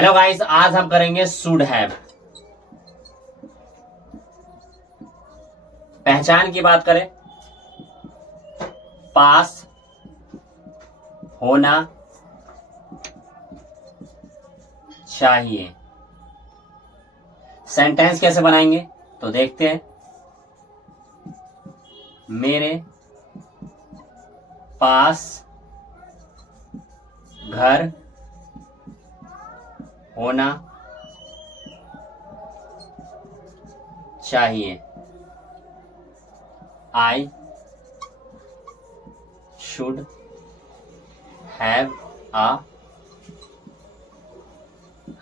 Hello guys, आज हम करेंगे शुड हैव। पहचान की बात करें, पास होना चाहिए। सेंटेंस कैसे बनाएंगे तो देखते हैं। मेरे पास घर होना चाहिए। I should have a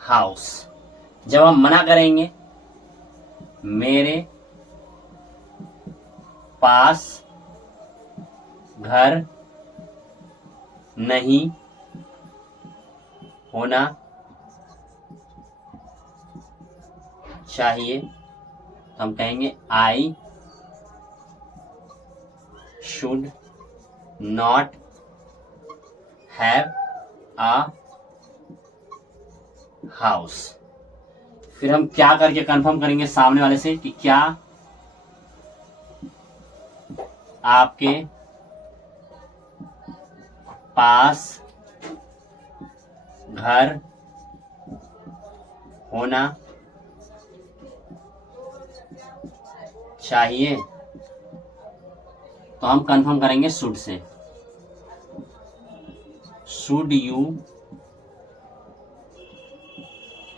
house। जब हम मना करेंगे, मेरे पास घर नहीं होना चाहिए, हम कहेंगे I should not have a house। फिर हम क्या करके कंफर्म करेंगे सामने वाले से कि क्या आपके पास घर होना चाहिए। तो हम कंफर्म करेंगे should say. Should you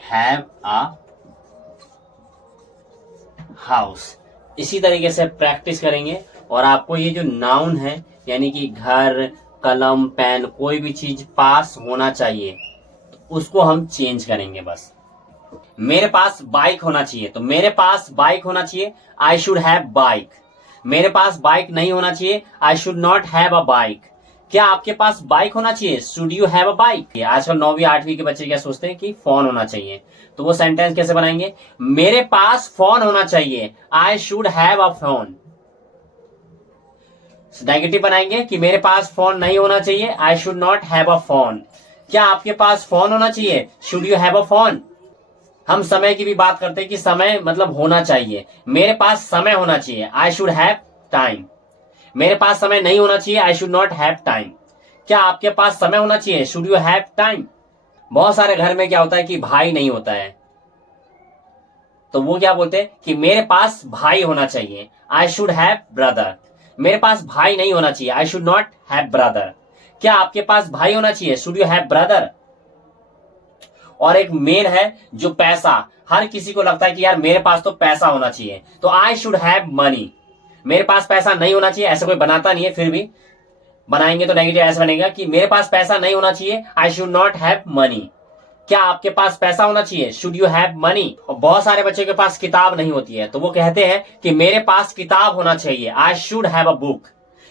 have a house. इसी तरीके से प्रैक्टिस करेंगे और आपको ये जो नाउन है यानी कि घर, कलम, पेन, कोई भी चीज पास होना चाहिए तो उसको हम चेंज करेंगे। बस मेरे पास बाइक होना चाहिए तो मेरे पास बाइक होना चाहिए, आई शुड हैव बाइक। मेरे पास बाइक नहीं होना चाहिए, I should not have a bike. क्या आपके पास बाइक होना चाहिए, should you have a bike. आजकल 9वीं 8वीं के बच्चे क्या सोचते हैं कि फोन होना चाहिए, तो वो सेंटेंस कैसे बनाएंगे, मेरे पास फोन होना चाहिए, I should have a phone. Negative बनाएंगे कि मेरे पास फोन नहीं होना चाहिए, I should not have a phone. क्या आपके पास फोन होना चाहिए, should you have a phone. हम समय की भी बात करते हैं कि समय मतलब होना चाहिए, मेरे पास समय होना चाहिए, आई शुड हैव टाइम। मेरे पास समय नहीं होना चाहिए, I should not have time. क्या आपके पास समय होना चाहिए, शुड यू हैव टाइम। बहुत सारे घर में क्या होता है कि भाई नहीं होता है, तो वो क्या बोलते हैं कि मेरे पास भाई होना चाहिए, आई शुड हैव ब्रदर। मेरे पास भाई नहीं होना चाहिए, I should not have brother. क्या आपके पास भाई होना चाहिए, शुड यू हैव ब्रदर। और एक मेन है जो पैसा, हर किसी को लगता है कि यार मेरे पास तो पैसा होना चाहिए, तो आई शुड हैव मनी। मेरे पास पैसा नहीं होना चाहिए, ऐसा कोई बनाता नहीं है, फिर भी बनाएंगे तो नेगेटिव ऐसा बनेगा कि मेरे पास पैसा नहीं होना चाहिए, I should not have money. क्या आपके पास पैसा होना चाहिए, शुड यू हैव मनी। और बहुत सारे बच्चों के पास किताब नहीं होती है, तो वो कहते हैं कि मेरे पास किताब होना चाहिए, I should have a book.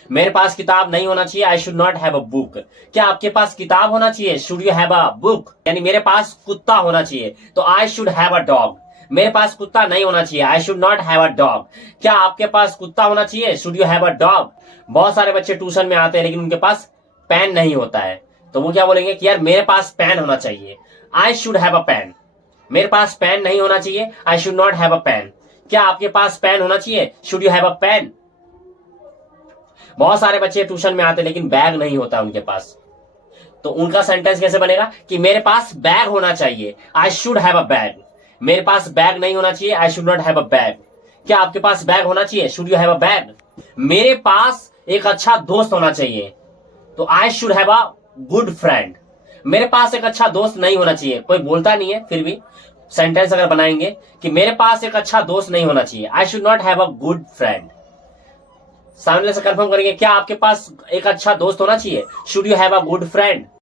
मेरे पास किताब नहीं होना चाहिए, I should not have a book. क्या आपके पास किताब होना चाहिए, should you have a book. यानी मेरे पास कुत्ता होना चाहिए, तो आई शुड हैव अ डॉग। मेरे पास कुत्ता नहीं होना चाहिए, I should not have a dog. क्या आपके पास कुत्ता होना चाहिए, should you have a dog. बहुत सारे बच्चे ट्यूशन में आते हैं लेकिन उनके पास पेन नहीं होता है, तो वो क्या बोलेंगे कि यार मेरे पास पेन होना चाहिए, I should have a pen. मेरे पास पेन नहीं होना चाहिए, I should not have a pen. क्या आपके पास पेन होना चाहिए, should you have a pen. बहुत सारे बच्चे ट्यूशन में आते लेकिन बैग नहीं होता उनके पास, तो उनका सेंटेंस कैसे बनेगा कि मेरे पास बैग होना चाहिए, I should have a bag. मेरे पास बैग नहीं होना चाहिए, I should not have a bag. क्या आपके पास बैग होना चाहिए, should you have a bag. मेरे पास एक अच्छा दोस्त होना चाहिए, तो आई should have a good friend. मेरे पास एक अच्छा दोस्त नहीं होना चाहिए, कोई बोलता नहीं है, फिर भी सेंटेंस अगर बनाएंगे कि मेरे पास एक अच्छा दोस्त नहीं होना चाहिए, I should not have a good friend. सामने से कंफर्म करेंगे क्या आपके पास एक अच्छा दोस्त होना चाहिए, should you have a good friend.